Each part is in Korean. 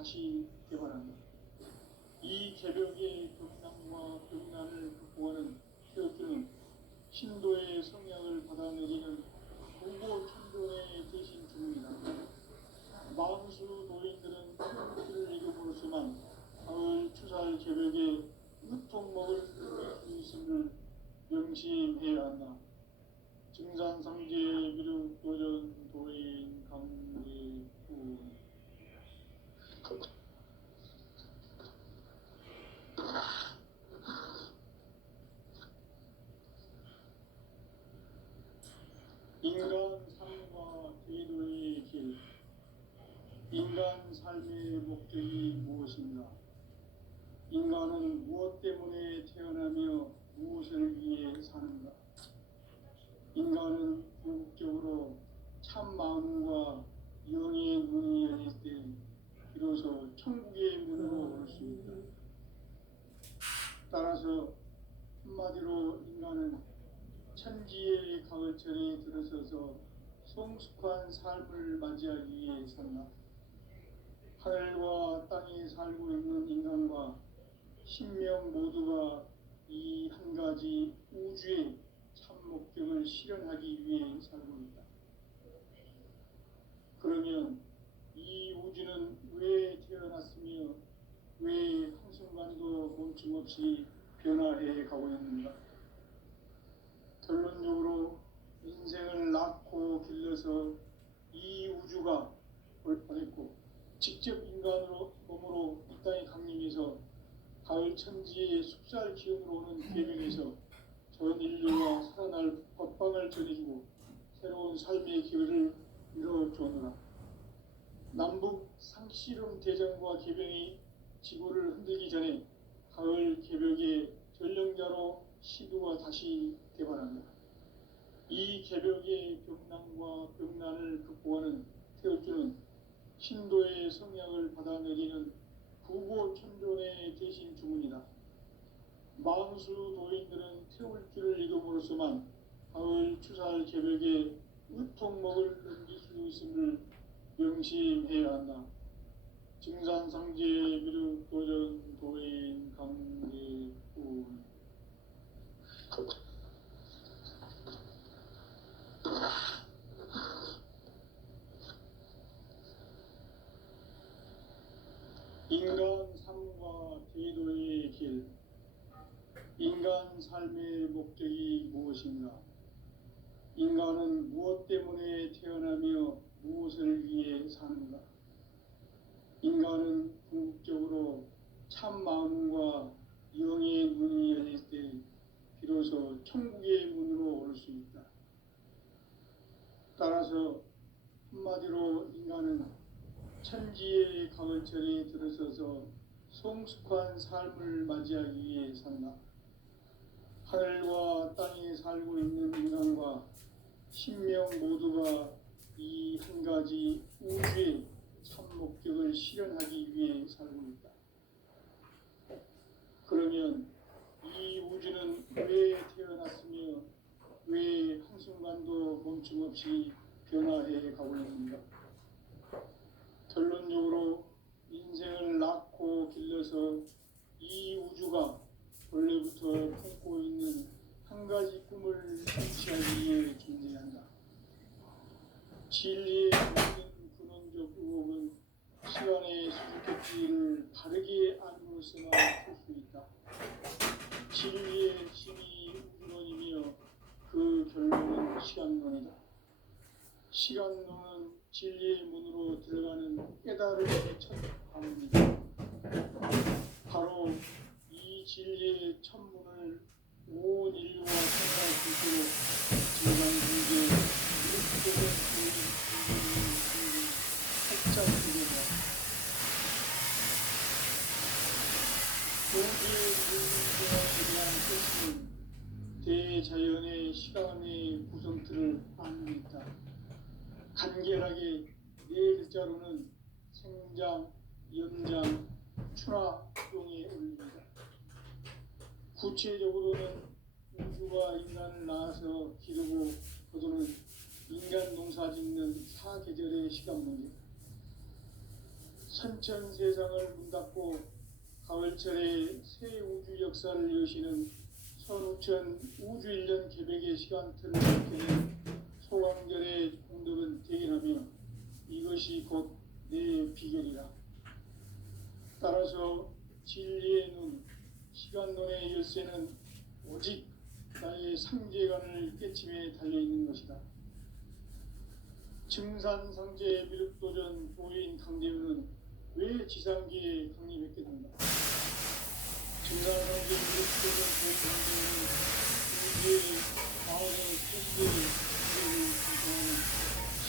다시 개발한다. 이 개벽의 벽난과 벽난을 극복하는 태극기는 신도의 성향을 받아내리는 무고 천존의 대신 주문이다. 만수 도인들은 태극기를 이름으로서만 가을 추살 개벽에 으통먹을 수 있음을 명심해야 한다. 증산상제 미륵 도전 도인 강제구 인간 삶과 제도의 길. 인간 삶의 목적이 무엇인가? 인간은 무엇 때문에 태어나며 무엇을 위해 사는가? 인간은 궁극적으로 참 마음과 영의 문이 열릴 때 비로소 천국의 문으로 올 수 있다. 따라서 한마디로 인간은 천지의 가을철에 들어서서 성숙한 삶을 맞이하기 위해 산다. 하늘과 땅에 살고 있는 인간과 신명 모두가 이 한 가지 우주의 참 목적을 실현하기 위해 살고 있다. 그러면 이 우주는 왜 태어났으며 왜 한순간도 멈춤없이 변화해 가고 있는가? 결론적으로 인생을 낳고 길러서 이 우주가 벌판했고 직접 인간으로 몸으로 이 땅에 강림해서 가을 천지의 숲살 기운으로 오는 계명에서 전 인류가 살아날 법방을 전해주고 새로운 삶의 기회를 이뤄주었노라. 남북 상씨름 대전과 계병이 지구를 흔들기 전에 가을 개벽의 전령자로 시도가 다시 개발한다. 이 개벽의 벽난과 벽난을 극복하는 태극주는 신도의 성향을 받아내리는 부고 천존의 대신 주문이다. 만수 도인들은 태울 줄을 이름으로서만 가을 추살 개벽에 으통먹을 넘길 수 있음을 명심해야 한다. 증산상제 미륵 도전 도인 강제구 인간 삶과 제도의 길. 인간 삶의 목적이 무엇인가? 인간은 무엇 때문에 태어나며 무엇을 위해 사는가? 인간은 궁극적으로 참 마음과 영의 문이 열릴 때 비로소 천국의 문으로 올 수 있다. 따라서 한마디로 인간은 천지의 가을철에 들어서서 성숙한 삶을 맞이하기 위해 산다. 하늘과 땅에 살고 있는 인간과 신명 모두가 이 한 가지 우주의 참 목적을 실현하기 위해 살고 있다. 그러면 이 우주는 왜 태어났으며 왜 한순간도 멈춤없이 변화해 가고 있는가? 결론적으로 인생을 낳고 길러서 이 우주가 원래부터 품고 있는 한 가지 꿈을 성취하기 위해 존재한다. 진리의 모든 근원적 의혹은 시간의 수수께끼를 바르게 알므로서만 풀 수 있다. 진리의 힘이 우주론이며 그 결론은 시간론이다. 시간론은 진리의 문으로 들어가는 깨달음의 첫 방문이다. 바로 이 진리의 천문을 온 인류와 생활할 수 있도록 증강경제 이렇게 활짝 열어라. 공기의 문제에 대한 뜻은 대자연의 시간의 구성틀을 안는다. 간결하게 네 글자로는 생장, 연장, 출하용에 올립니다. 구체적으로는 우주가 인간을 낳아서 기르고 거두는 인간 농사 짓는 사계절의 시간 문제. 선천 세상을 문닫고 가을철에 새 우주 역사를 여시는 선우천 우주일년 개백의 시간틀을 밝히는 소강절의 공덕은 대견하며 이것이 곧 내 비결이라. 따라서 진리의 눈, 시간론의 열쇠는 오직 나의 상제관을 깨침에 달려있는 것이다. 증산상제 미륵도전 도인 강대우는 왜 지상기에 강림했게 된다. 증산상제 미륵도전 도인 강대우는 우주의 마을의 천재의 기회를 구성하는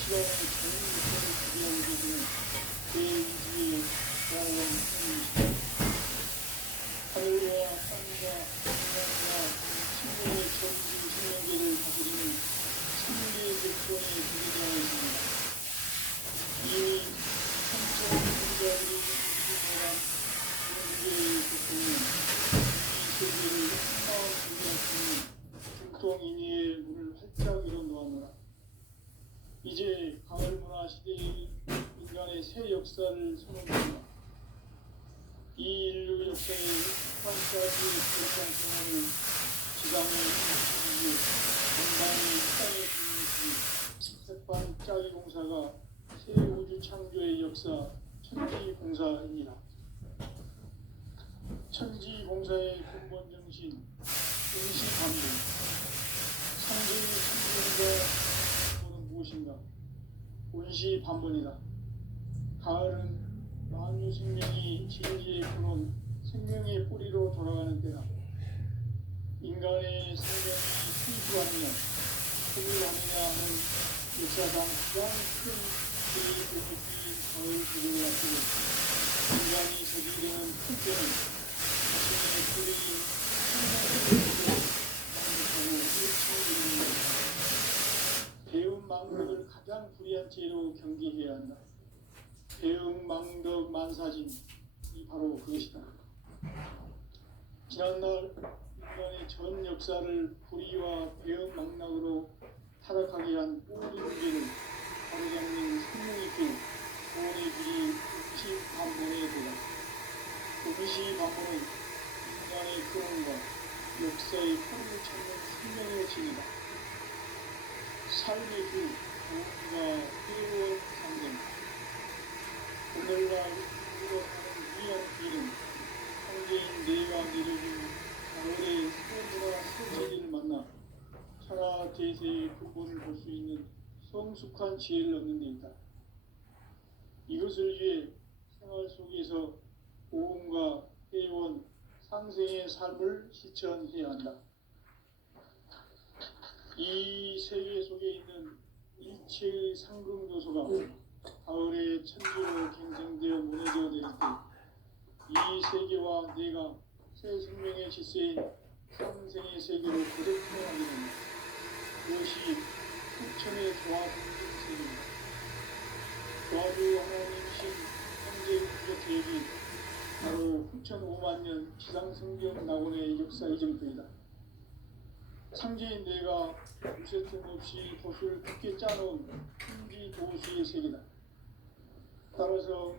시간의 전인 역사를 지배하고 계시는 제2지의 왕왕 성인이시다. 하늘과 땅과 인간과 sinh命의 전지 sinh命계를 다스리는 천계의 객관의 주제자이십니다. 이미 천천 인자들이 인식한 공주의 고통은 이 세계를 한마음 준비하시는 중통인의의 문을 활짝 열어놓았노라. 이제 가을 문화 시대의 인간의 새 역사를 선언합니다. 이 인류 역사의 한가지의 결정 생활을 지상의 인식이고 건강의 땅의 주인이시 새반 짜기 공사가 새 우주 창조의 역사 천지공사입니다. 천지공사의 근본 정신 응시반복 상징의 천지공사는 무엇인가? 운시반번이다. 가을은 만유 생명이 진리의 근원, 생명의 뿌리로 돌아가는 때다. 인간의 생명이 순수하느냐, 소멸하느냐 하는 역사상 가장 큰 제1교육인 가을 계절을 앞두고 인간이 저지르는 큰 죄는 자신의 뿌리인 생명의 뿌리로 만족하고 일치를 이루는 것이다. 배움망덕을 가장 불의한 죄로 경계해야 한다. 배움망덕 만사진이 바로 그것이다. 지난날 인간의 전 역사를 불의와 배움망락으로 타락하게 한 모든 문제를 바로잡는 생명의 길, 구원의 길이 음시반번의 도다. 음시반번은 인간의 근원과 역사의 뿌리를 찾는 생명의 진이다. 삶의 길, 구원과 회원 상생. 오늘날 우리가 사는 위한 길은 황제인 내가 내려준 가을의 새문화 새재리를 만나 천하 대세의 근본을 볼 수 있는 성숙한 지혜를 얻는 데 있다. 이것을 위해 생활 속에서 고음과 회원, 상생의 삶을 실천해야 한다. 이 세계 속에 있는 일체의 상금 요소가 가을의 천지로 갱생되어 무너져 내릴 때 이 세계와 내가 새 생명의 질서인 상생의 세계로 계속 태어나게 됩니다. 그것이 후천의 조화공중 세계입니다. 조화주 하나님이신 현재 우주적 계획이 바로 후천 5만 년 지상성경 낙원의 역사 이정표이다. 상제인 내가 무쇠 틈 없이 도수를 굳게 짜놓은 천지 도수의 세계다. 따라서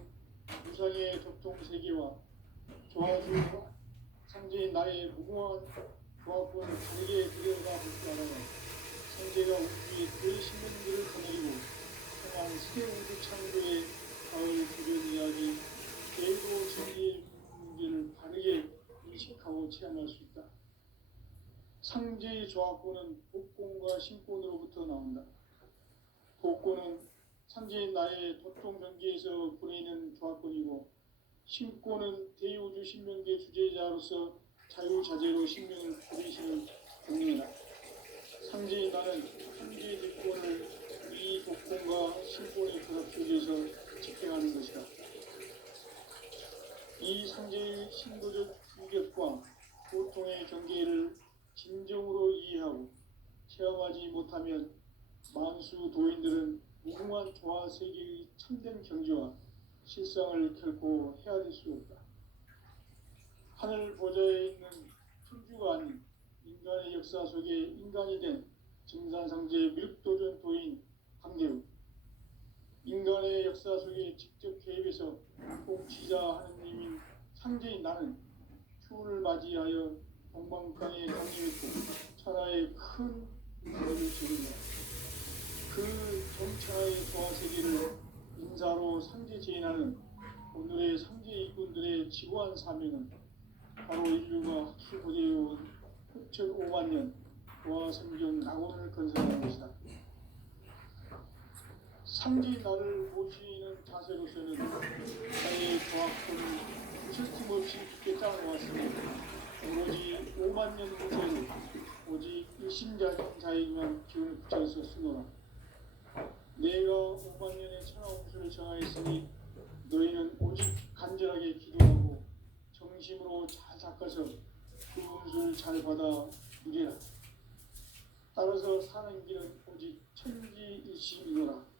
무상의 교통세계와 조화주 상제인 나의 무궁한 조합권을 다르게 들여다 볼 줄 알아야 상제가 우주의 그 신명들을 거느리고 향한 새 우주 창조의 가을 주변 이야기 대도 진리의 문제를 바르게 인식하고 체험할 수 있다. 상제의 조합권은 복권과 신권으로부터 나온다. 복권은 상제인 나의 도통 경계에서 보내는 조합권이고 신권은 대우주 신명계 주제자로서 자유자재로 신명을 부리시는 권능이다. 상제인 나는 상제의 직권을 이 복권과 신권의 결합 속에서 집행하는 것이다. 이 상제의 신도적 유격과 고통의 경계를 진정으로 이해하고 체험하지 못하면 만수 도인들은 무궁한 조화 세계의 참된 경지와 실상을 결코 헤아릴 수 없다. 하늘 보좌에 있는 천주가 아닌 인간의 역사 속에 인간이 된 증산상제 미륵도전 도인 강대우. 인간의 역사 속에 직접 개입해서 통치자 하느님인 상제인 나는 휴를 맞이하여 동방강에 강림했고 천하의 큰 무대를 지르며 그 전천하의 조화세계를 인사로 상제 제인하는 오늘의 상제 일꾼들의 지고한 사명은 바로 인류가 학수고대해온 6,500만 년 조화성경 낙원을 건설하는 것이다. 상제인 나를 모시는 자세로서는 나의 조합권을 스스럼없이 깊게 짜놓았으니 오로지 5만 년 후세로 오직 일심자에게만 기운을 붙여서 쓰노라. 내가 5만 년의 천하홍수를 정하였으니 너희는 오직 간절하게 기도하고 정심으로 잘 닦아서 그 운수를 잘 받아 누리라. 따라서 사는 길은 오직 천지일심이노라.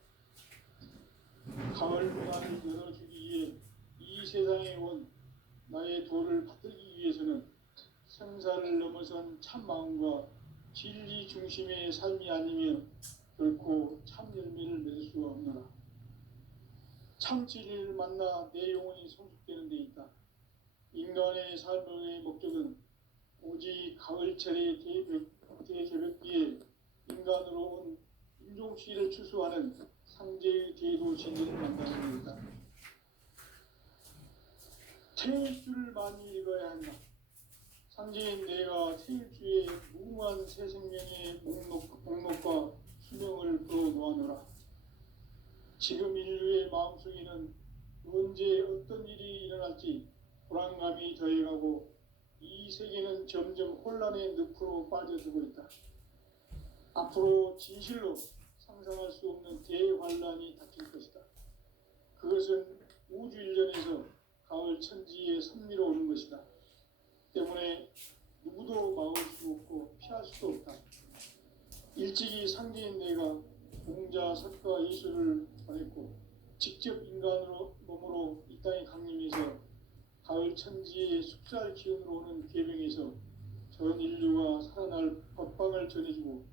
가을 문화를 열어주기 위해 이 세상에 온 나의 도를 받들기 위해서는 생사를 넘어선 참 마음과 진리 중심의 삶이 아니면 결코 참 열매를 맺을 수가 없노라. 참 진리를 만나 내 영혼이 성숙되는 데 있다. 인간의 삶의 목적은 오직 가을철의 대개벽기에 인간으로 온 인종시를 추수하는 상제의 대도 진리를 만나는 것이다. 태일주를 많이 읽어야 한다. 상제인 내가 태일주의 무궁한 새 생명의 목록과 수명을 풀어놓아노라. 지금 인류의 마음속에는 언제 어떤 일이 일어날지 불안감이 더해가고 이 세계는 점점 혼란의 늪으로 빠져들고 있다. 앞으로 진실로 상상할 수 없는 대환란이 닥칠 것이다. 그것은 우주 일전에서 가을 천지의 섭리로 오는 것이다. 때문에 누구도 막을 수 없고 피할 수도 없다. 일찍이 상제인 내가 공자, 석가, 예수를 보냈고 직접 인간으로 몸으로 이 땅에 강림해서 가을 천지의 숙살 기운으로 오는 계명에서 전 인류가 살아날 법방을 전해주고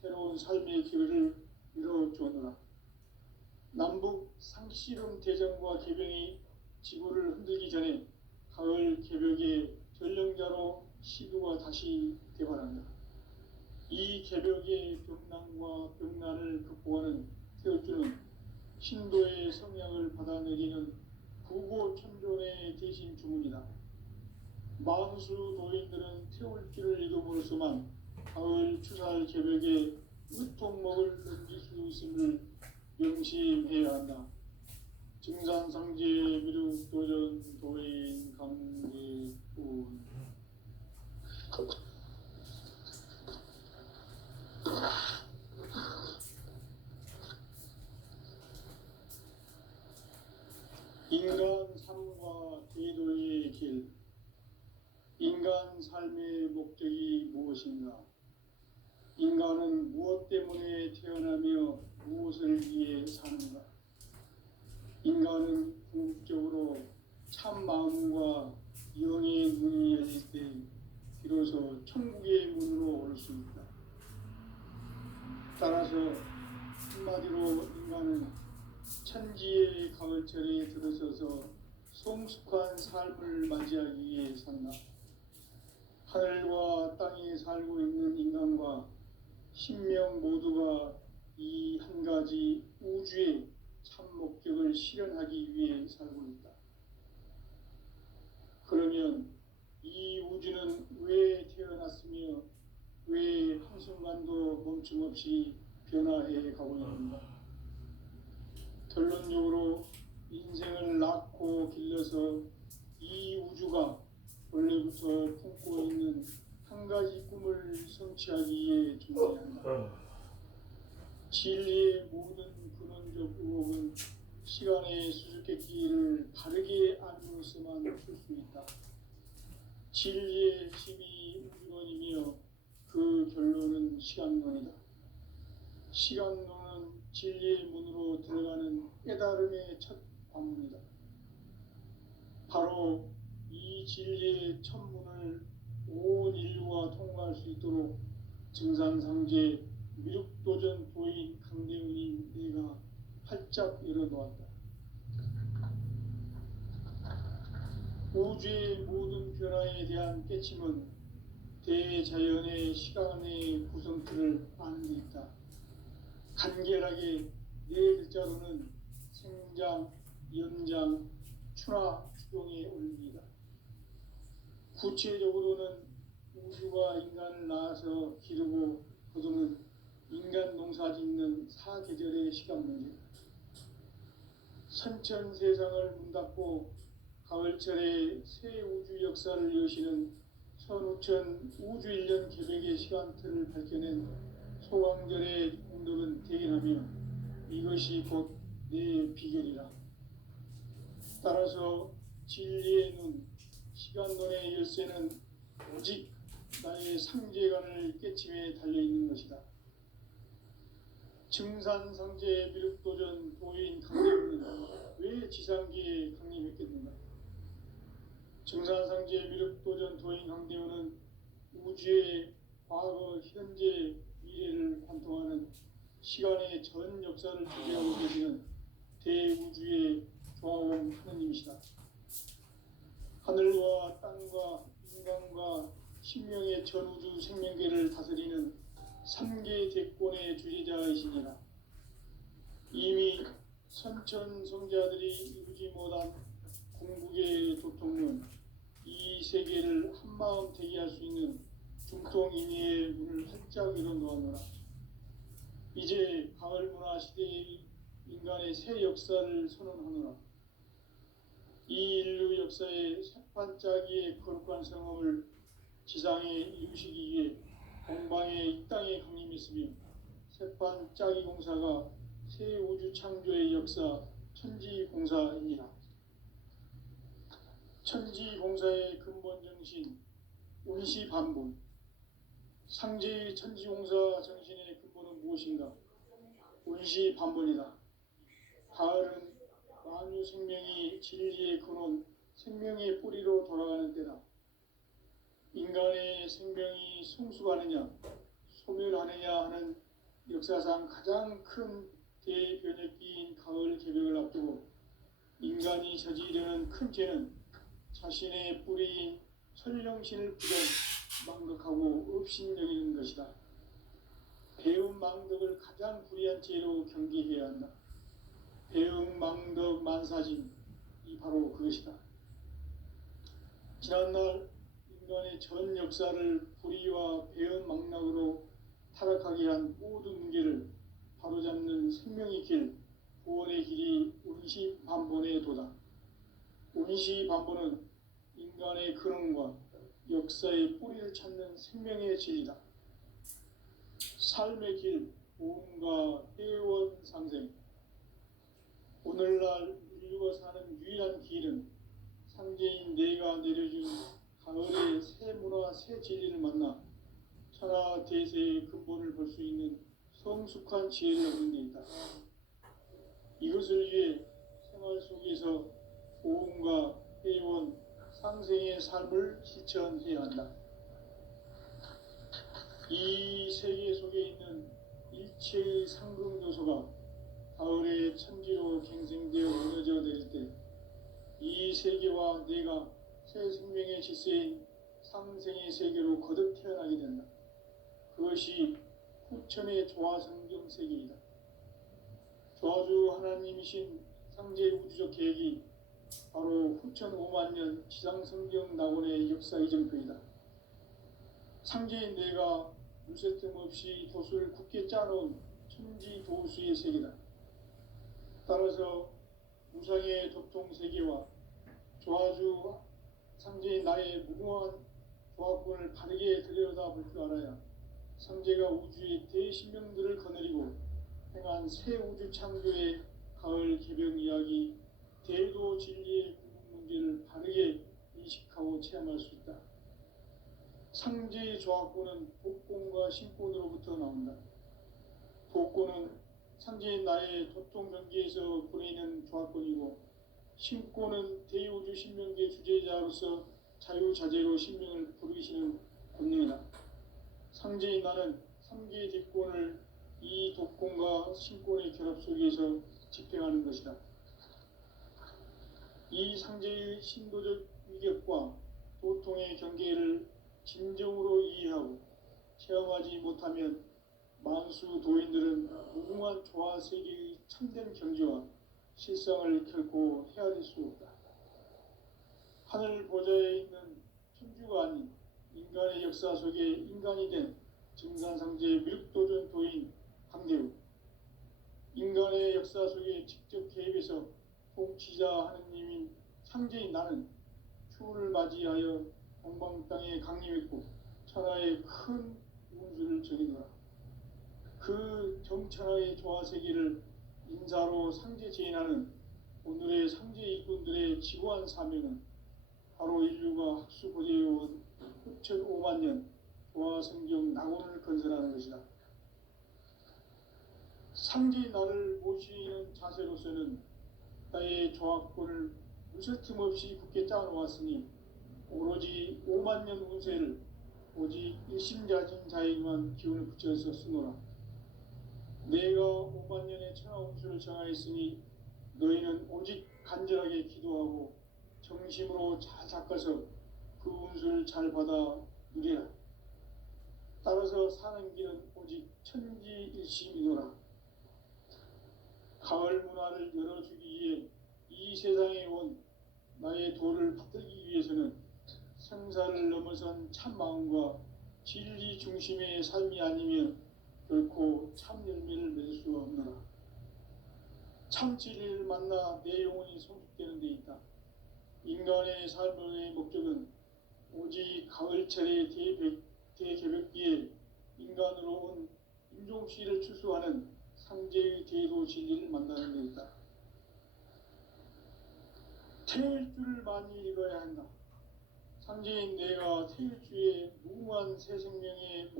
새로운 삶의 기회를 이뤄주었노라. 남북 상씨름 대전과 개병이 지구를 흔들기 전에 가을 개벽의 전령자로 시도가 다시 개발한다. 이 개벽의 병난과 병난을 극복하는 태울주는 신도의 성향을 받아내리는 구고천존의 대신 주문이다. 만수 도인들은 태울주를 이름으로서만 가을 추살 개벽에 으통목을 넘길 수 있음을 명심해야 한다. 증산상제 미륵도전 도인 강제군 인간 삶과 제도의 길. 인간 삶의 목적이 무엇인가? 인간은 무엇 때문에 태어나며 무엇을 위해 사는가? 인간은 궁극적으로 참 마음과 영의 문이 열릴 때 비로소 천국의 문으로 올 수 있다. 따라서 한마디로 인간은 천지의 가을철에 들어서서 성숙한 삶을 맞이하기 위해 산다. 하늘과 땅에 살고 있는 인간과 신명 모두가 이 한 가지 우주의 참 목적을 실현하기 위해 살고 있다. 그러면 이 우주는 왜 태어났으며 왜 한순간도 멈춤없이 변화해 가고 있는가? 결론적으로 인생을 낳고 길러서 이 우주가 원래부터 품고 있는 한 가지 꿈을 성취하기 위해 준비한다. 진리의 모든 근원적 의혹은 시간의 수수께끼를 바르게 알므로서만 풀 수 있다. 진리의 힘이 우주론이며 그 결론은 시간론이다. 시간론은 진리의 문으로 들어가는 깨달음의 첫 관문이다. 바로 이 진리의 첫 문을 온 인류가 통과할 수 있도록 증산상제 미륵도전 도인 강대훈인 내가 활짝 열어놓았다. 우주의 모든 변화에 대한 깨침은 대자연의 시간의 구성틀을 아는 데 있다. 간결하게 네 글자로는 생장, 연장, 추나 추동의 원리이다. 구체적으로는 우주가 인간을 낳아서 기르고 거두는 인간 농사 짓는 사계절의 시간 문제다. 선천 세상을 문닫고 가을철에 새 우주 역사를 여시는 선우천 우주 1년 계획의 시간틀을 밝혀낸 소강절의 공덕은 대견하며 이것이 곧 내 비결이라. 따라서 진리의 눈, 시간론의 열쇠는 오직 나의 상제관을 깨침에 달려있는 것이다. 증산상제 미륵도전 도인 강림은 왜 지상기에 강림했겠는가? 증산상제 미륵도전 도인 강림은 우주의 과거, 현재, 미래를 관통하는 시간의 전 역사를 주재하고 계시는 대우주의 조화원 하느님이시다. 하늘과 땅과 인간과 신명의 전우주 생명계를 다스리는 3개 대권의 주제자이시니라. 이미 선천 성자들이 이루지 못한 궁극의 도통론, 이 세계를 한마음 대기할 수 있는 중통인의의 문을 활짝 열어놓았노라. 이제 가을 문화 시대의 인간의 새 역사를 선언하노라. 이 인류 역사의 새반짝이의 거룩한 성업을 지상에 이루시기 위해 동방의 이 땅에 강림했으며 새반짝이 공사가 새 우주 창조의 역사 천지공사이니라. 천지공사의 근본 정신 운시반본. 상제의 천지공사 정신의 근본은 무엇인가? 운시반본이다. 가을은 만유 생명이 진리의 근원, 생명의 뿌리로 돌아가는 때다. 인간의 생명이 성숙하느냐, 소멸하느냐 하는 역사상 가장 큰 대변혁기인 가을 개벽을 앞두고 인간이 저지르는 큰 죄는 자신의 뿌리인 설령신을 부정 망덕하고 업신여기는 것이다. 배움 망덕을 가장 불의한 죄로 경계해야 한다. 배움 망덕 만사진, 이 바로 그것이다. 지난날 인간의 전 역사를 불의와 배움 망락으로 타락하게 한 모든 문제를 바로잡는 생명의 길, 구원의 길이 운시반본의 도다. 운시반본은 인간의 근원과 역사의 뿌리를 찾는 생명의 진리다. 삶의 길, 보험과 회원 상생. 오늘날 인류가 사는 유일한 길은 상제인 내가 내려준 가을의 새 문화, 새 진리를 만나 천하 대세의 근본을 볼 수 있는 성숙한 지혜를 얻는 데 있다. 이것을 위해 생활 속에서 보험과 회원, 상생의 삶을 실천해야 한다. 이 세계 속에 있는 일체의 상금 요소가 가을의 천지로 갱생되어 무너져 내릴 때 이 세계와 내가 새 생명의 질서인 상생의 세계로 거듭 태어나게 된다. 그것이 후천의 조화성경 세계이다. 조화주 하나님이신 상제 우주적 계획이 바로 후천 5만년 지상성경 낙원의 역사 이정표이다. 상제인 내가 물새틈 없이 돛을 굳게 짜놓은 천지도수의 세계다. 따라서 무상의 도통세계와 조화주 상제인 나의 무궁한 조합권을 바르게 들여다볼 줄 알아야 상제가 우주의 대신명들을 거느리고 행한 새 우주 창조의 가을 개벽 이야기, 대도 진리의 궁극 문제를 바르게 인식하고 체험할 수 있다. 상제의 조합권은 복권과 신권으로부터 나온다. 복권은 상제인 나의 도통 경계에서 보내는 조합권이고, 신권은 대우주 신명계 주제자로서 자유자재로 신명을 부르시는 권능이다. 상제인 나는 3개의 뒷권을 이 독권과 신권의 결합 속에서 집행하는 것이다. 이 상제의 신도적 위격과 도통의 경계를 진정으로 이해하고 체험하지 못하면 만수 도인들은 무궁한 조화 세계의 참된 경지와 실상을 결코 헤아릴 수 없다. 하늘 보좌에 있는 천주가 아닌 인간의 역사 속에 인간이 된 증산상제 미륵도전 도인 강대우, 인간의 역사 속에 직접 개입해서 통치자 하느님인 상제인 나는 추후를 맞이하여 동방 땅에 강림했고 천하의 큰 운수를 정의노라. 그 정천하의 조화세계를 인사로 상제 제인하는 오늘의 상제 일꾼들의 지고한 사명은 바로 인류가 학수고대해온 흡천 5만 년 조화성경 낙원을 건설하는 것이다. 상제인 나를 모시는 자세로서는 나의 조합권을 무쇠틈 없이 굳게 짜놓았으니 오로지 5만 년 운세를 오직 일심자진 자에게만 기운을 붙여서 쓰노라. 내가 5만 년의 천하 운수를 정하였으니 너희는 오직 간절하게 기도하고 정심으로 잘 닦아서 그 운수를 잘 받아 누리라. 따라서 사는 길은 오직 천지일심이노라. 가을 문화를 열어주기 위해 이 세상에 온 나의 도를 받들기 위해서는 생사를 넘어선 참 마음과 진리 중심의 삶이 아니면 결코 참 열매를 맺을 수 없노라. 참 진리를 만나 내 영혼이 성숙되는 데 있다. 인간의 삶의 목적은 오직 가을철의 대개벽기에 인간으로 온 임종씨를 추수하는 상제의 대도 진리를 만나는 데 있다. 태일주를 많이 읽어야 한다. 상제인 내가 태일주의 무궁한 새 생명의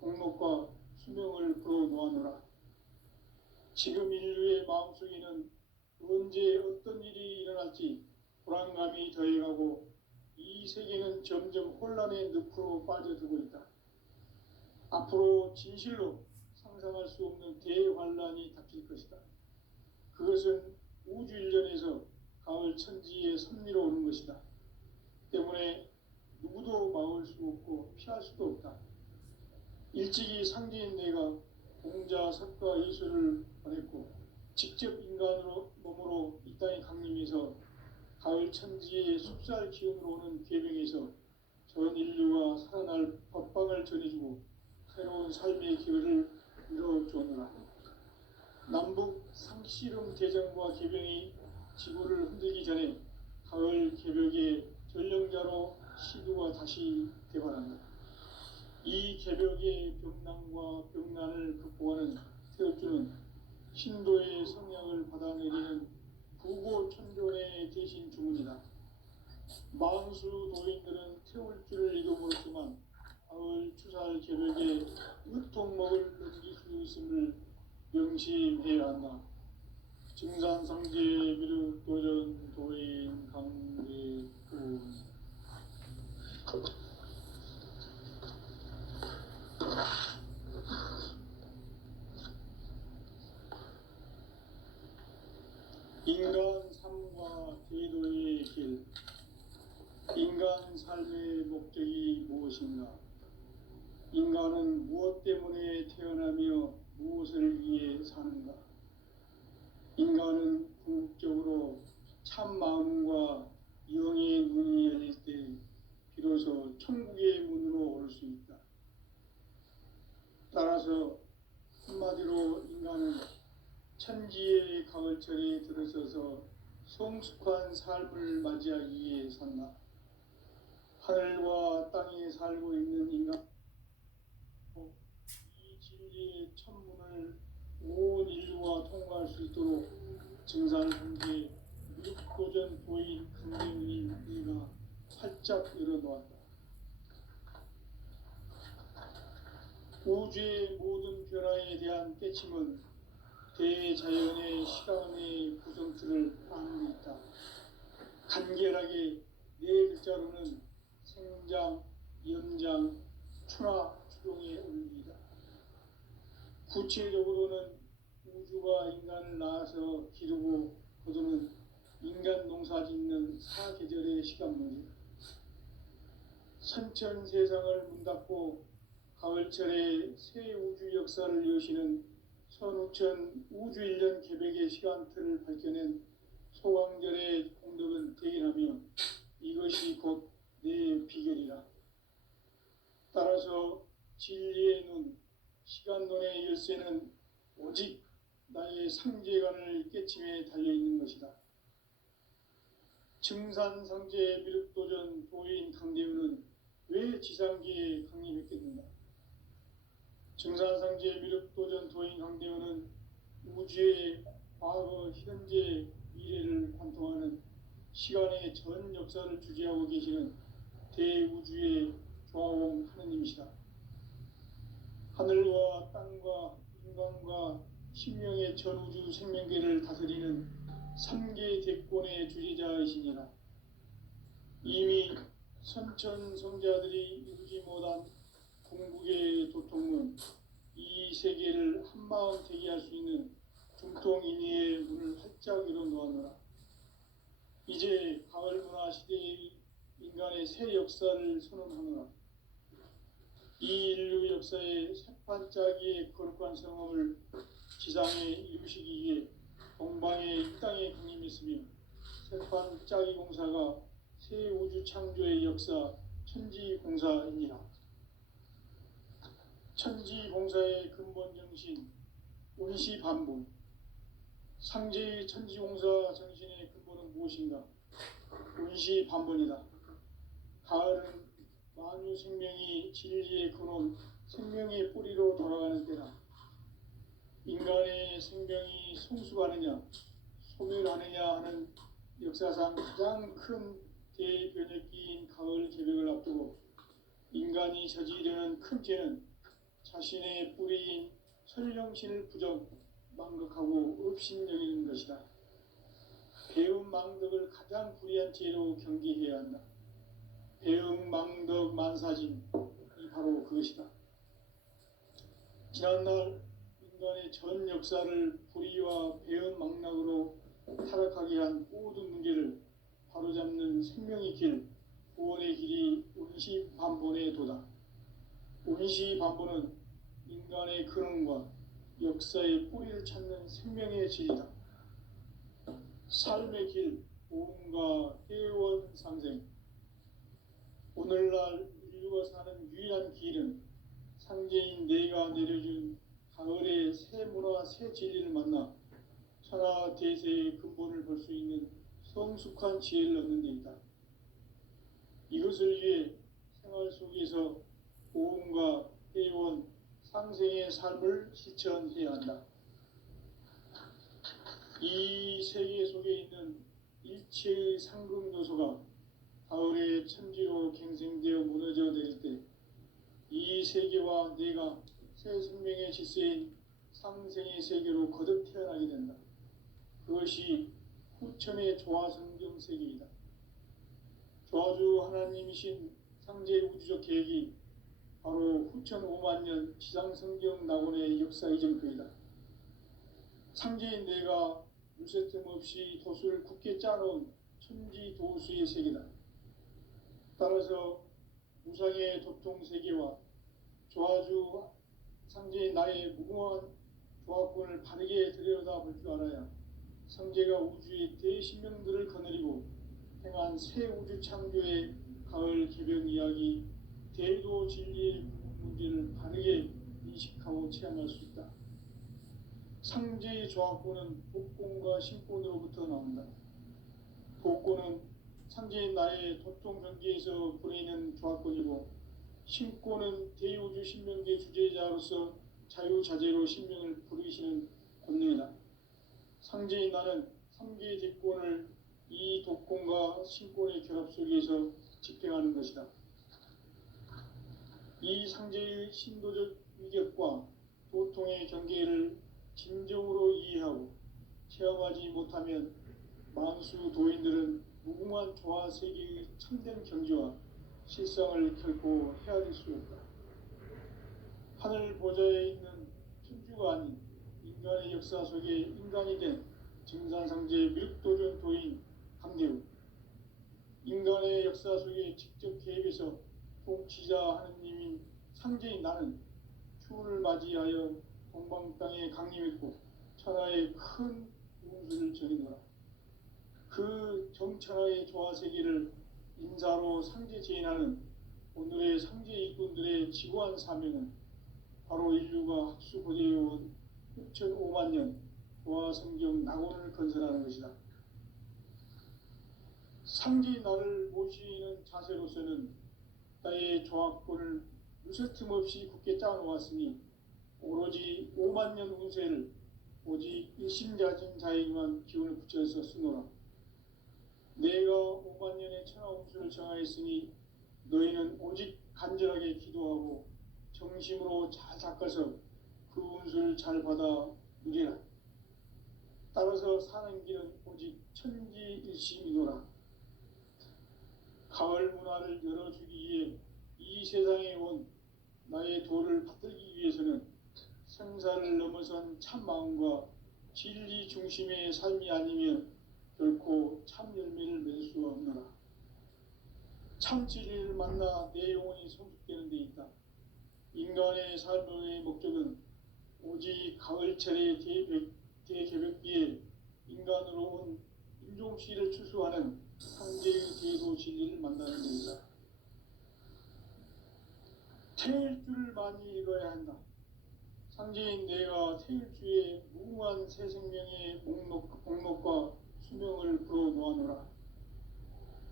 목록과 수명을 풀어놓아노라. 지금 인류의 마음속에는 언제 어떤 일이 일어날지 불안감이 더해가고 이 세계는 점점 혼란의 늪으로 빠져들고 있다. 앞으로 진실로 상상할 수 없는 대환란이 닥칠 것이다. 그것은 우주 일전에서 가을 천지의 섭리로 오는 것이다. 때문에 누구도 막을 수 없고 피할 수도 없다. 일찍이 상제인 내가 공자, 석가, 예수를 보냈고 직접 인간으로 몸으로 이 땅에 강림해서 가을 천지의 숲살 기운으로 오는 계명에서 전 인류가 살아날 법방을 전해주고 새로운 삶의 기회를 이뤄주느라. 남북 상씨름 대전과 개병이 지구를 흔들기 전에 가을 개벽의 전령자로 시두가 다시 개발한다. 이 개벽의 병난과 병난을 극복하는 태엽주는 신도의 성향을 받아내리는 부고천존의 대신 주문이다. 만수 도인들은 태울주를 이름으로지만 가을 추살 개벽에 으통먹을 넘길 수 있음을 명심해야 한다. 증산상제 미륵도전 도인 강대군. 인간 삶과 제도의 길. 인간 삶의 목적이 무엇인가? 인간은 무엇 때문에 태어나며 무엇을 위해 사는가? 인간은 궁극적으로 참 마음과 영의 눈이 열릴 때 비로소 천국의 문으로 올 수 있다. 따라서 한마디로 인간은 천지의 가을철에 들어서서 성숙한 삶을 맞이하기 위해 산다. 하늘과 땅에 살고 있는 인간, 이 진리의 천문을 온 인류가 통과할 수 있도록 증산상제 미륵도전 도인 강대문인 이가 활짝 열어놓았다. 우주의 모든 변화에 대한 깨침은 대자연의 시간의 구성틀을 아는 데 있다. 간결하게 네 글자로는 생장, 연장, 추나 추동의 원리이다. 구체적으로는 우주가 인간을 낳아서 기르고 거두는 인간 농사 짓는 사계절의 시간문이다. 선천 세상을 문 닫고 가을철에 새 우주 역사를 여시는 선우천 우주일년 개백의 시간틀을 밝혀낸 소강절의 공덕은 대견하며 이것이 곧 내 비결이라. 따라서 진리의 눈, 시간론의 열쇠는 오직 나의 상제관을 깨침에 달려있는 것이다. 증산상제 미륵도전 도인 강대우는 왜 지상기에 강림했겠는가? 증산상제 미륵도전 도인 강대우는 우주의 과거, 현재, 미래를 관통하는 시간의 전 역사를 주재하고 계시는 대우주의 조화원 하느님이시다. 하늘과 땅과 인간과 신명의 전우주 생명계를 다스리는 3계 대권의 주재자이시니라. 이미 선천성자들이 이루지 못한 궁극의 도통은 이 세계를 한마음 되게 할 수 있는 중통인의의 문을 활짝 열어놓았노라. 이제 가을 문화 시대의 인간의 새 역사를 선언하노라. 이 인류 역사의 새판짜기의 거룩한 성험을 지상에 이루시기 위해 동방의 이 땅에 강림했으며 새판짜기 공사가 새 우주 창조의 역사 천지공사입니다. 천지공사의 근본 정신 운시반본. 상제의 천지공사 정신의 근본은 무엇인가? 운시반본이다. 가을은 만유 생명이 진리의 근원, 생명의 뿌리로 돌아가는 때다. 인간의 생명이 성숙하느냐, 소멸하느냐 하는 역사상 가장 큰 대변혁기인 가을 개벽을 앞두고 인간이 저지르는 큰 죄는 자신의 뿌리인 설령신을 부정, 망극하고 업신여기는 것이다. 배음 망덕을 가장 불의한 죄로 경계해야 한다. 배음 망덕 만사진이 바로 그것이다. 지난날 인간의 전 역사를 불의와 배음 망락으로 타락하게 한 모든 문제를 바로잡는 생명의 길, 구원의 길이 운시반본의 도다. 운시반본은 인간의 근원과 역사의 뿌리를 찾는 생명의 질이다. 삶의 길, 보험과 회원 상생. 오늘날 인류가 사는 유일한 길은 상제인 내가 내려준 가을의 새 문화, 새 진리를 만나 천하 대세의 근본을 볼 수 있는 성숙한 지혜를 얻는 데 있다. 이것을 위해 생활 속에서 보험과 회원, 상생의 삶을 실천해야 한다. 이 세계 속에 있는 일체의 상극 요소가 가을의 천지로 갱생되어 무너져 내릴 때 이 세계와 내가 새 생명의 질서인 상생의 세계로 거듭 태어나게 된다. 그것이 후천의 조화성경 세계이다. 조화주 하나님이신 상제 우주적 계획이 바로 후천 5만 년 지상성경 낙원의 역사 이정표이다. 상제인 내가 물새틈 없이 도수를 굳게 짜놓은 천지도수의 세계다. 따라서 무상의 도통 세계와 조화주 상제인 나의 무궁한 조합권을 바르게 들여다볼 줄 알아야 상제가 우주의 대신명들을 거느리고 행한 새 우주 창조의 가을 개벽 이야기, 대도 진리의 문제를 바르게 인식하고 체험할 수 있다. 상제의 조합권은 복권과 신권으로부터 나온다. 복권은 상제인 나의 도통 경계에서 부리는 조합권이고, 신권은 대우주 신명계 주제자로서 자유자재로 신명을 부르시는 권능이다. 상제인 나는 3개의 대권을 이 독권과 신권의 결합 속에서 집행하는 것이다. 이 상제의 신도적 위격과 도통의 경계를 진정으로 이해하고 체험하지 못하면 만수 도인들은 무궁한 조화 세계의 참된 경지와 실상을 결코 헤아릴 수 없다. 하늘 보좌에 있는 천주가 아닌 인간의 역사 속에 인간이 된 증산상제 미륵도전 도인 강대우, 인간의 역사 속에 직접 개입해서 통치자 하느님인 상제인 나는 추운을 맞이하여 동방 땅에 강림했고 천하의 큰 운수를 전이노라. 그 정천하의 조화세계를 인사로 상제 제인하는 오늘의 상제 일꾼들의 지고한 사명은 바로 인류가 학수고대해온 6,5만 년 조화성경 낙원을 건설하는 것이다. 상제인 나를 모시는 자세로서는 나의 조합권을 무쇠틈 없이 굳게 짜놓았으니 오로지 5만 년 운세를 오직 일심자진 자에게만 기운을 붙여서 쓰노라. 내가 5만 년의 천하 운수를 정하였으니 너희는 오직 간절하게 기도하고 정심으로 잘 닦아서 그 운수를 잘 받아 누리라. 따라서 사는 길은 오직 천지일심이노라. 가을 문화를 열어주기 위해 이 세상에 온 나의 도를 받들기 위해서는 생사를 넘어선 참 마음과 진리 중심의 삶이 아니면 결코 참 열매를 맺을 수가 없노라. 참 진리를 만나 내 영혼이 성숙되는 데 있다. 인간의 삶의 목적은 오직 가을철의 대개벽기에 인간으로 온 인종씨를 추수하는 상제의 대도 진리를 만나는 것이다. 태일주를 많이 읽어야 한다. 상제인 내가 태일주의 무궁한 새 생명의 목록과 수명을 불어놓아노라.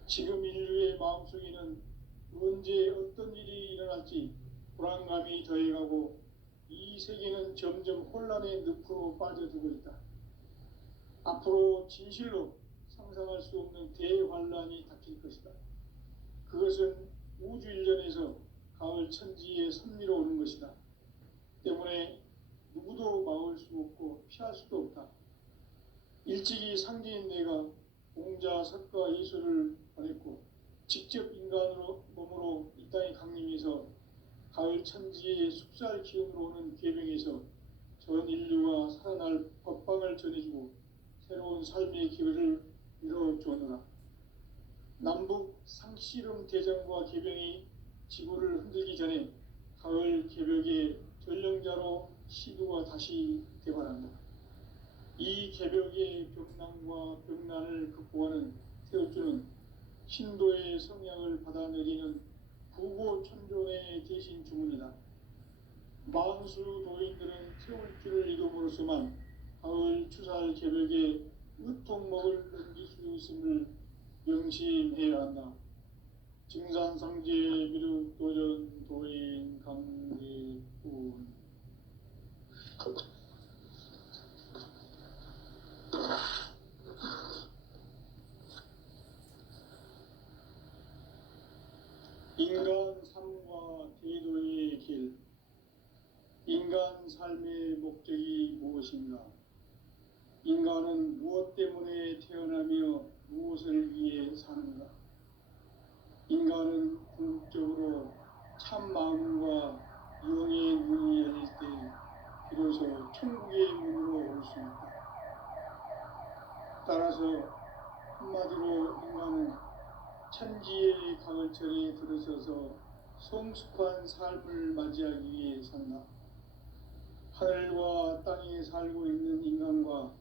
지금 인류의 마음속에는 언제 어떤 일이 일어날지 불안감이 더해가고 이 세계는 점점 혼란의 늪으로 빠져들고 있다. 앞으로 진실로 상상할 수 없는 대환란이 닥칠 것이다. 그것은 우주 일련에서 가을 천지에 섭리로 오는 것이다. 때문에 누구도 막을 수 없고 피할 수도 없다. 일찍이 상제인 내가 공자, 석가, 예수를 보냈고 직접 인간으로 몸으로 이 땅에 강림해서 가을 천지의 숲살 기운으로 오는 계명에서 전 인류가 살아날 법방을 전해주고 새로운 삶의 기회를 이뤄주었노라. 남북 상씨름 대전과 계병이 지구를 흔들기 전에 가을 개벽의 전령자로 시도가 다시 개발한다. 이 개벽의 병난과 병난을 극복하는 태울주는 신도의 성향을 받아내리는 부고천존의 대신 주문이다. 만수 도인들은 태울주를 이름으로서만 가을 추살 개벽에 으통먹을 넘길 수 있음을 명심해야 한다. 증산상제 미륵도전 도인 강대훈. 인간 삶과 대도의 길. 인간 삶의 목적이 무엇인가? 인간은 무엇 때문에 태어나며 무엇을 위해 사는가? 인간은 궁극적으로 참 마음과 영의 문이 열릴 때 비로소 천국의 문으로 올 수 있다. 따라서 한마디로 인간은 천지의 가을철에 들어서서 성숙한 삶을 맞이하기 위해 산다. 하늘과 땅에 살고 있는 인간과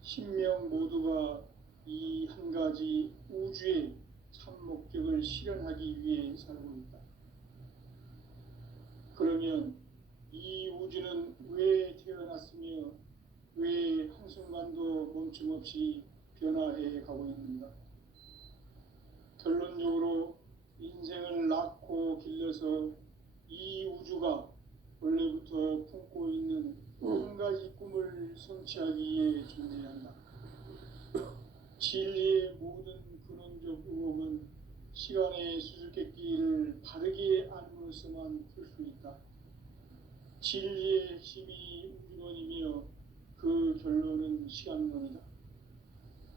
신명 모두가 이 한 가지 우주의 참 목적을 실현하기 위해 살고 있다. 그러면 이 우주는 왜 태어났으며 왜 한순간도 멈춤없이 변화해 가고 있는가? 결론적으로 인생을 낳고 길러서 이 우주가 원래부터 품고 있는 한 가지 꿈을 성취하기 위해 존재한다. 진리의 모든 근원적 의혹은 시간의 수수께끼를 바르게 알므로서만 풀 수 있다. 진리의 핵심이 우주론이며 그 결론은 시간론이다.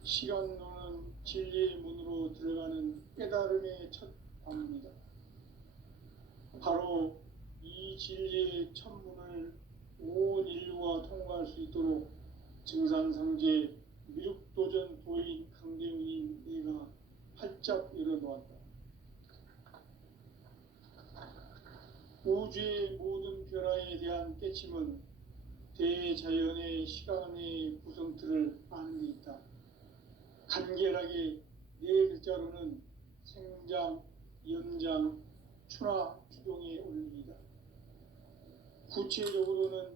시간론은 진리의 문으로 들어가는 깨달음의 첫 방문이다. 바로 이 진리의 첫 문을 온 인류가 통과할 수 있도록 증산상제 미륵도전 도인 강대훈이 내가 활짝 열어놓았다. 우주의 모든 변화에 대한 깨침은 대자연의 시간의 구성틀을 아는 데 있다. 간결하게 네 글자로는 생장, 연장, 추나 추동의 원리이다. 구체적으로는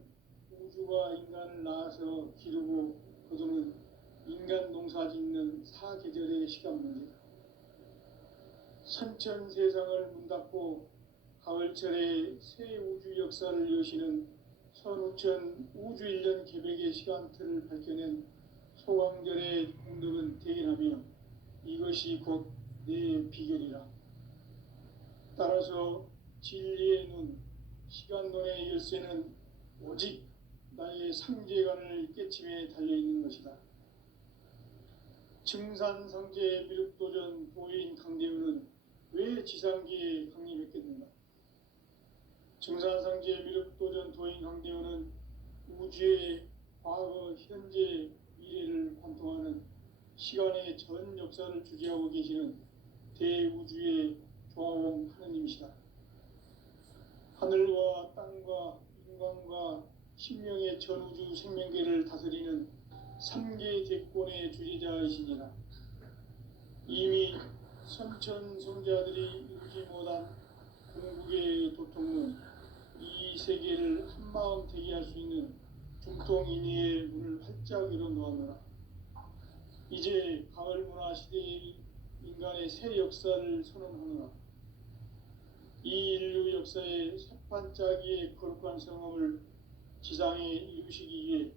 우주가 인간을 낳아서 기르고 거두는 인간 농사 짓는 사계절의 시간 문제다. 선천 세상을 문닫고 가을철에 새 우주 역사를 여시는 선우천 우주 1년 계획의 시간틀을 밝혀낸 소강절의 공덕은 대견하며 이것이 곧 내 비결이라. 따라서 진리의 눈, 시간론의 열쇠는 오직 나의 상제관을 깨침에 달려있는 것이다. 증산상제 미륵도전 도인 강대훈은 왜 지상계에 강림했겠는가? 증산상제 미륵도전 도인 강대훈은 우주의 과거, 현재, 미래를 관통하는 시간의 전 역사를 주재하고 계시는 대우주의 조화홍 하느님이시다. 하늘과 땅과 인간과 신명의 전우주 생명계를 다스리는 3계 대권의 주재자이시니라. 이미 선천성자들이 이루지 못한 궁극의 도통은 이 세계를 한마음 되게 할 수 있는 중통인의의 문을 활짝 열어놓았노라. 이제 가을 문화 시대의 인간의 새 역사를 선언하노라. 이 인류 역사의 새반짝이의 거룩한 성험을 지상에 이루시기 위해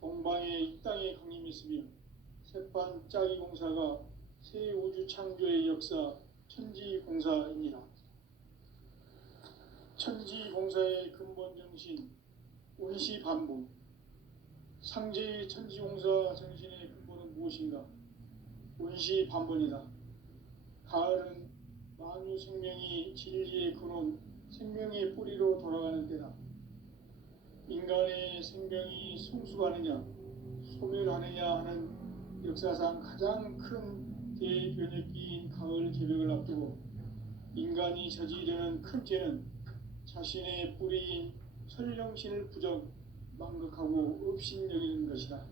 동방의 이 땅에 강림했으며 새반짝이 공사가 새 우주 창조의 역사 천지공사이니라. 천지공사의 근본 정신 운시반복. 상제의 천지공사 정신의 근본은 무엇인가? 운시반본이다. 가을은 만유 생명이 진리의 근원, 생명의 뿌리로 돌아가는 때다. 인간의 생명이 성숙하느냐, 소멸하느냐 하는 역사상 가장 큰 대변혁기인 가을 개벽을 앞두고 인간이 저지르는 큰 죄는 자신의 뿌리인 설령신을 부정, 망극하고 업신여기는 것이다.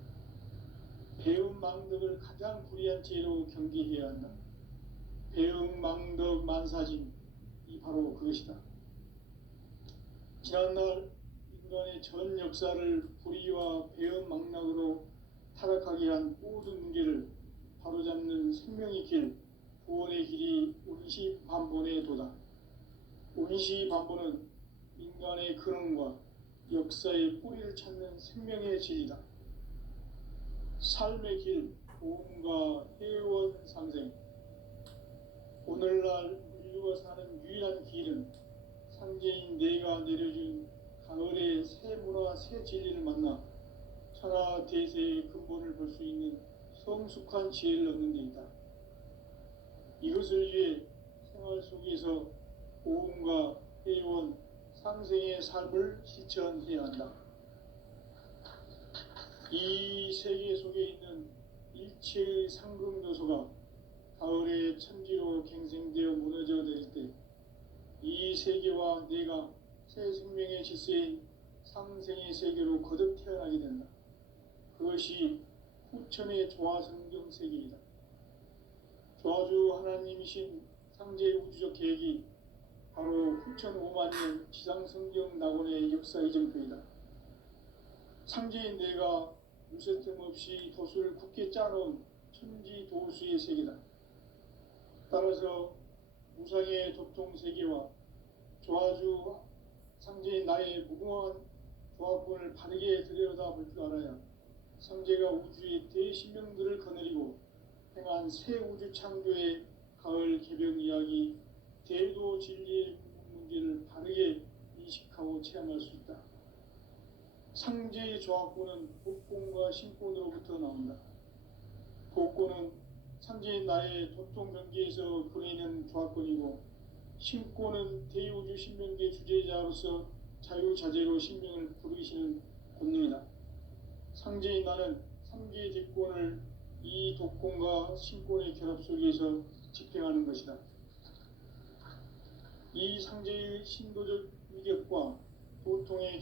배움 망덕을 가장 불의한 죄로 경계해야 한다. 배움 망덕 만사진, 이 바로 그것이다. 지난날 인간의 전 역사를 불의와 배움 망락으로 타락하게 한 모든 문제를 바로잡는 생명의 길, 구원의 길이 운시반본의 도다. 운시반본은 인간의 근원과 역사의 뿌리를 찾는 생명의 진리다. 삶의 길, 보험과 회원 상생. 오늘날 인류가 사는 유일한 길은 상제인 내가 내려준 가을의 새 문화, 새 진리를 만나 천하 대세의 근본을 볼 수 있는 성숙한 지혜를 얻는 데 있다. 이것을 위해 생활 속에서 보험과 회원, 상생의 삶을 실천해야 한다. 이 세계 속에 있는 일체의 상금 요소가 가을의 천지로 갱생되어 무너져 내릴 때 이 세계와 내가 새 생명의 질서인 상생의 세계로 거듭 태어나게 된다. 그것이 후천의 조화성경 세계이다. 조화주 하나님이신 상제의 우주적 계획이 바로 후천 5만년 지상성경 낙원의 역사 이정표이다. 상제인 내가 무쇠틈 없이 도수를 굳게 짜놓은 천지도수의 세계다. 따라서 무상의 도통 세계와 조화주 상제인 나의 무궁한 조화권을 바르게 들여다볼 줄 알아야 상제가 우주의 대신명들을 거느리고 행한 새 우주 창조의 가을 개벽 이야기, 대도 진리의 문제를 바르게 인식하고 체험할 수 있다. 상제의 조화권은 복권과 신권으로부터 나온다. 복권은 상제인 나의 도통 경계에서 보내는 조화권이고, 신권은 대우주 신명계 주제자로서 자유자재로 신명을 부르시는 본능이다. 상제인 나는 3개 직권을 이 독권과 신권의 결합 속에서 집행하는 것이다. 이 상제의 신도적 위격과 도통의